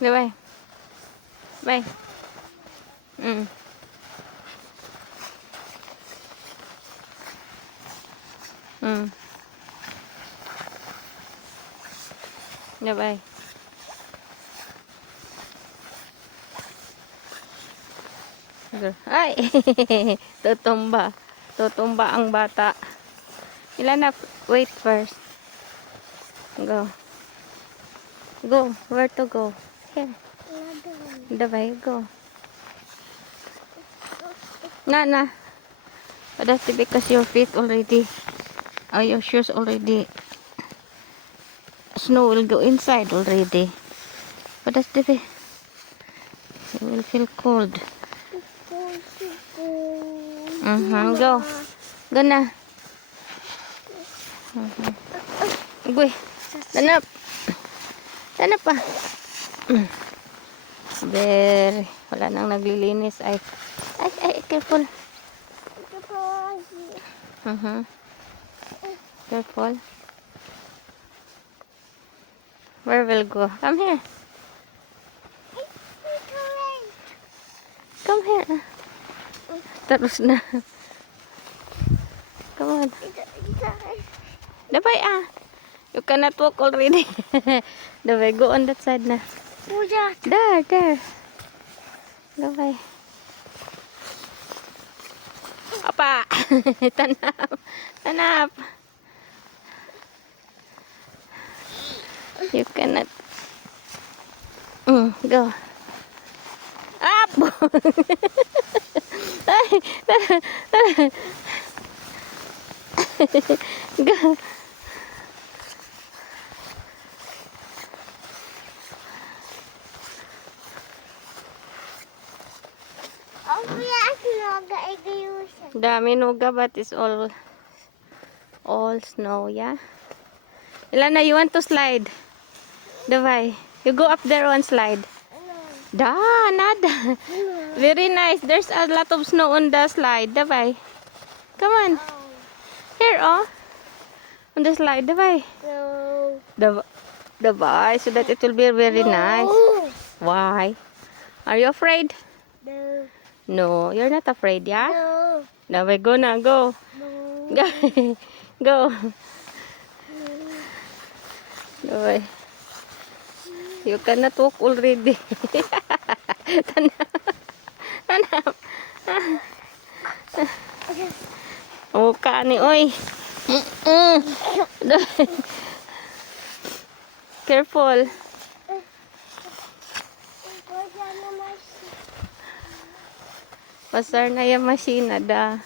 Bye. Bye. Mm. Mm. Bye. Ay! Tutumba. Tutumba ang bata. Ilan na? Wait first. Go. Go. Where to go? Here. Davay, go. Na. But that's because your feet already, your shoes already, snow will go inside already. But that's the you will feel cold. Go. Go na. Uy. Danap. Danap pa. Very. Wala nang naglilinis. Ay, careful. Careful. Where will go? Come here. Come here. Terus na. Come on. Dabay You cannot walk already. Dabay, go on that side na. There. Dabay. Apa. Tanap. You cannot. Go. Up. Go. Dami nuga, but it's all snow, yeah. Ilana, you want to slide? Davay, you go up there and slide. Nada. Very nice. There's a lot of snow on the slide. Davay. Come on. Here, on the slide, Davay. Davay, so that it will be very nice. Why? Are you afraid? No, you're not afraid, yeah? Davay, go na, go. Go. Davay. You cannot walk already. Tanap. Mukha ni, oy. Careful. Pasar na yung machine, da.